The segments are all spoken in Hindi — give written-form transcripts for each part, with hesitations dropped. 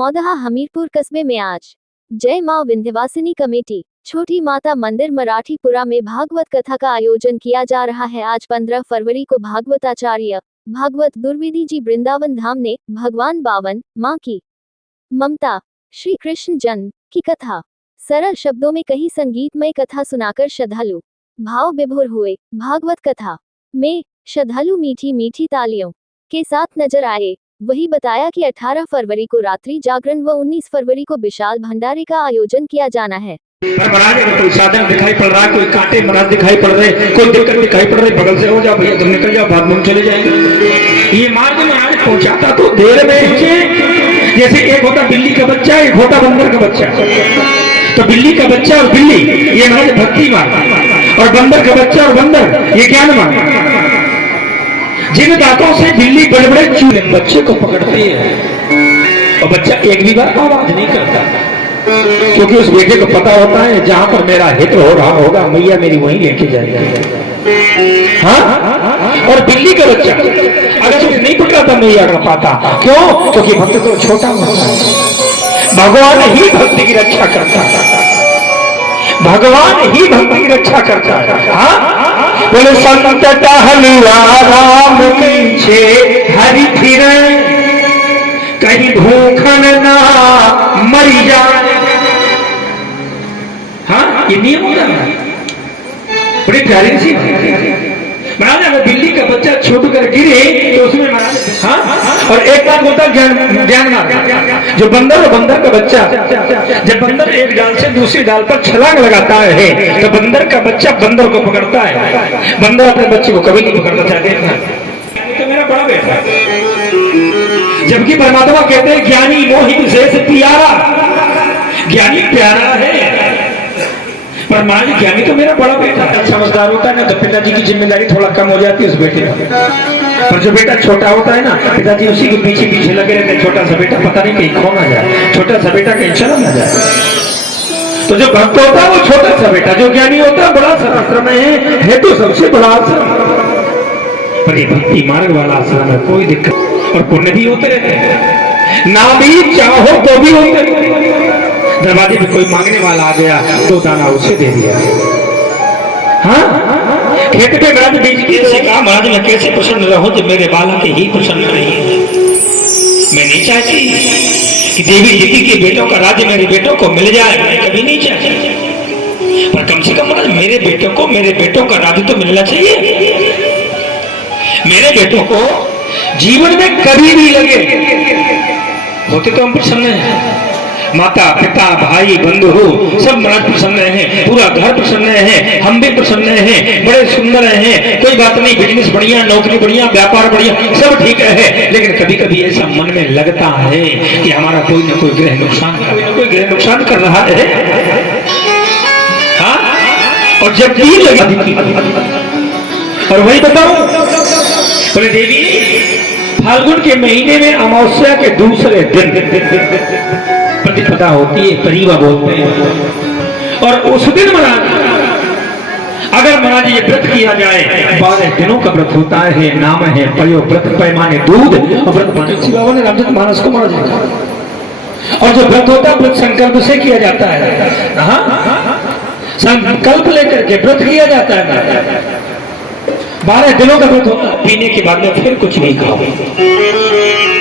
मौदहा हमीरपुर कस्बे में आज जय मां विंध्यवासिनी कमेटी छोटी माता मंदिर मराठीपुरा में भागवत कथा का आयोजन किया जा रहा है। आज 15 फरवरी को भागवताचार्य भागवत दुर्वेदी जी वृंदावन धाम ने भगवान बावन मां की ममता श्री कृष्ण जन्म की कथा सरल शब्दों में कही संगीतमय कथा सुनाकर श्रद्धालु भाव विभोर हुए। भागवत कथा में श्रद्धालु मीठी मीठी तालियों के साथ नजर आए। वही बताया कि 18 फरवरी को रात्रि जागरण व 19 फरवरी को विशाल भंडारे का आयोजन किया जाना है। पर महाराज अगर कोई साधन दिखाई पड़ रहा है, कोई कांटे महाराज दिखाई पड़ रहे, कोई दिक्कत दिखाई पड़ रही, बगल से हो जाओ भैया, तुम निकल जाओ, बाद में चले जाएंगे। ये मार्ग महाराज पहुंचाता तो देर में है, जैसे एक होता बिल्ली का बच्चा, एक होता बंदर का बच्चा। तो बिल्ली का बच्चा और बिल्ली ये महाराज भक्ति मार्ग, और बंदर का बच्चा और बंदर ये ज्ञान मार्ग। जिन दांतों से बिल्ली बड़े बड़े चूहे बच्चे को पकड़ती है और बच्चा एक भी बार आवाज नहीं करता, क्योंकि उस बेटे को पता होता है जहां पर मेरा हित हो रहा होगा मैया मेरी वहीं लेके जाएगी। हाँ, और बिल्ली का बच्चा अगर उसे नहीं पकड़ाता मैया कर पाता, क्यों? क्योंकि भक्त तो छोटा होता है। भगवान ही भक्ति की रक्षा करता है, भगवान ही भक्ति की रक्षा करता है। हाँ, बोले संत टहलुआ राम पीछे हरि फिरे, कहीं भूखन ना मरी जाए। हाँ, ये नियम होता है, बड़ी प्यारी सी महाराज। अगर बिल्ली का बच्चा छूट कर गिरे तो उसमें महाराज हाँ, और एक बात होता है ज्ञान मार्ग। जो बंदर और बंदर का बच्चा, जब बंदर एक डाल से दूसरी डाल पर छलांग लगाता है तो बंदर का बच्चा बंदर को पकड़ता है, बंदर अपने बच्चे को कभी नहीं पकड़ना चाहते। तो मेरा बड़ा बेटा, जबकि परमात्मा कहते हैं ज्ञानी मोहि विशेष प्यारा, ज्ञानी प्यारा है, पर महाराज ज्ञानी तो मेरा बड़ा बेटा है। समझदार होता है ना तो पिताजी की जिम्मेदारी थोड़ा कम हो जाती है उस बेटे पर जो बेटा छोटा होता है ना, पिताजी उसी के पीछे पीछे लगे रहते हैं, छोटा सा बेटा पता नहीं कहीं खो ना जाए, छोटा सा बेटा कहीं चला ना जाए। तो जो भक्त होता है वो छोटा सा बेटा, जो ज्ञानी होता है बड़ा सा आश्रम है तो सबसे बड़ा आश्रम, पर ये भक्ति मार्ग वाला आश्रम है, कोई दिक्कत और पुण्य भी होते रहते हैं, ना भी चाहो तो भी होते रहते हैं। दरवाजे पे कोई मांगने वाला आ गया तो दाना उसे दे दिया। हाँ, खेत पे महाराज बीज कैसे कहा, महाराज मैं कैसे प्रसन्न रहूं जब मेरे बालक ही प्रसन्न रही। मैं नहीं चाहती कि देवी दीदी के बेटों का राज्य मेरे बेटों को मिल जाए, मैं कभी नहीं चाहती, पर कम से कम महाराज मेरे बेटों का राज्य तो मिलना चाहिए। मेरे बेटों को जीवन में कभी भी लगे होते तो हम प्रसन्न हैं, माता पिता भाई बंधु सब महाराज प्रसन्न हैं, पूरा घर प्रसन्न है, हम भी प्रसन्न हैं, बड़े सुंदर हैं, कोई बात नहीं, बिजनेस बढ़िया, नौकरी बढ़िया, व्यापार बढ़िया, सब ठीक है। लेकिन कभी कभी ऐसा मन में लगता है कि हमारा कोई ना कोई ग्रह नुकसान कर रहा है। हाँ, और जब भी लगे, और वही बताऊं, बोले देवी फाल्गुन के महीने में अमावस्या के दूसरे दिन प्रतिपदा होती है, परिवा बोलते हैं, और उस दिन महाराज अगर महाराज ये व्रत किया जाए, 12 दिनों का व्रत होता है, नाम है पयो व्रत पैमाने दूध और व्रत तुलसी बाबा ने रामचरित मानस को महाराज। और जो व्रत होता है व्रत संकल्प से किया जाता है। हाँ, संकल्प लेकर के व्रत किया जाता है। 12 दिनों का व्रत होता है, पीने के बाद में फिर कुछ नहीं खाओ।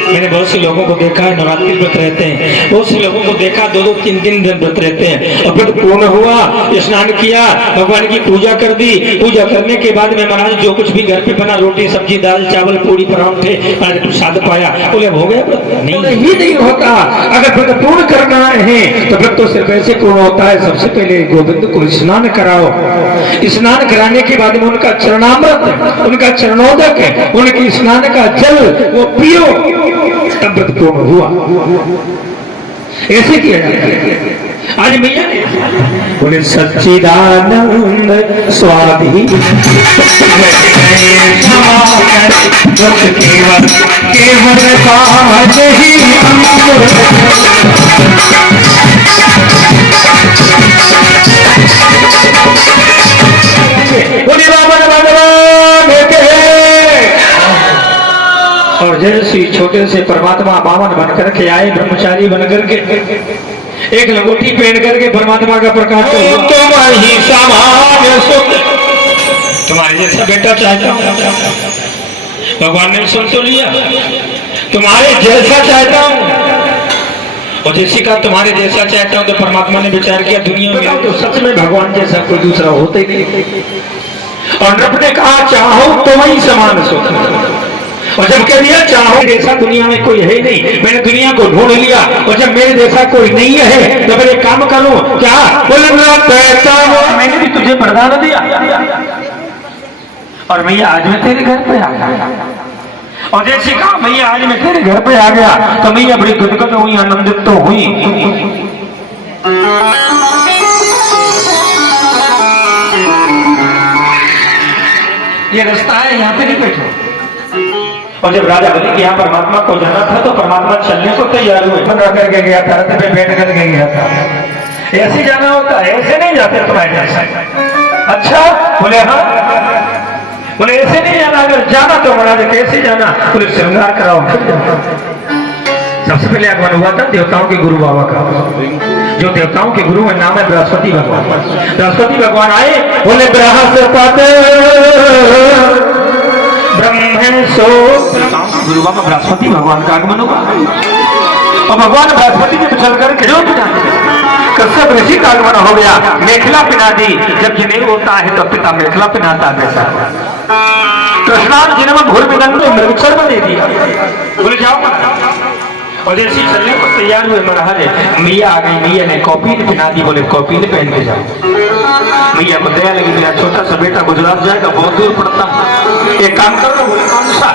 मैंने बहुत से लोगों को देखा है नवरात्रि व्रत रहते हैं, बहुत से लोगों को देखा 2-2, 3-3 दिन व्रत रहते हैं, और व्रत पूर्ण हुआ, स्नान किया, भगवान की पूजा कर दी, पूजा करने के बाद में महाराज जो कुछ भी घर पे बना, रोटी सब्जी दाल चावल पूरी परांठे महाराज प्रसाद पाया, बोले हो गया व्रत? नहीं होता। अगर व्रत पूर्ण करना है तो व्रत तो सिर्फ ऐसे पूर्ण होता है, सबसे पहले गोविंद को स्नान कराओ, स्नान कराने के बाद में उनका चरणामृत, उनका चरणोदक, उनकी स्नान का जल वो पियो, तब व्रत पूर्ण हुआ। ऐसे किया जाता है। आज मैया ने बोले सच्चिदानंद स्वाधीन केवल केवल काज ही बोले बाबा भगवान और जैसे छोटे से परमात्मा बावन बनकर के आए, ब्रह्मचारी बनकर के एक लंगोटी पहन करके परमात्मा का प्रकाश तुम्हारी समान सुख, तुम्हारे जैसा बेटा चाहता हूँ। भगवान ने सुन तो लिया, तुम्हारे जैसा चाहता हूँ। और जैसे कहा तुम्हारे जैसा चाहता हूँ, तो परमात्मा ने विचार किया दुनिया में तो सच में भगवान जैसा कोई दूसरा होता ही नहीं। और रब ने कहा चाहो तो वही समान सुख, और जब कह दिया चाहो जैसा दुनिया में कोई है नहीं, मैंने दुनिया को ढूंढ लिया, और जब मेरे जैसा कोई नहीं है तो फिर एक काम करूं क्या, बोले मैंने भी तुझे वरदान दिया और भैया आज मैं तेरे घर पे आ गया। और जैसे कहा भैया आज मैं तेरे घर पे आ गया, तो मैया बड़ी गदगद हुई, आनंदित तो हुई। ये रास्ता है, यहाँ पे नहीं बैठो। और जब राजा बलि के यहाँ परमात्मा को जाना था, तो परमात्मा चलने को तैयार हुए, बना करके गया था, रथ पे बैठ करके गया था। ऐसे जाना होता है, ऐसे नहीं जाते तुम्हारे जैसे। अच्छा, बोले हाँ, बोले ऐसे नहीं जाना, अगर जाना तो महाराज कैसे जाना, बोले श्रृंगार कराओ। सबसे पहले आगमन हुआ था देवताओं के गुरु बाबा का, जो देवताओं के गुरु में नाम है बृहस्पति भगवान। बृहस्पति भगवान आए, बोले बृहस्पति ब्रह्मेशो, गुरु बाबा बृहस्पति भगवान का आगमन हुआ। और भगवान बृहस्पति ने चल कर कश्यप ऋषि का आगमन हो गया, मेखला पिना दी। जब जनेऊ होता है तो पिता मेखला पिनाता बेटा। कृष्णान जन्म भूल विदंग में मृगचर्म दे दिया, बोले जाओ। और जैसे चलने को तैयार हुए महाराज, मैया आ गई, मैया ने कॉपी पिना दी, बोले कॉपी पहन के जाओ। मैया को दया लगी, मेरा छोटा सा बेटा गुजरात जाएगा, बहुत दूर पड़ता, एक काम करो, बोले कौन सा।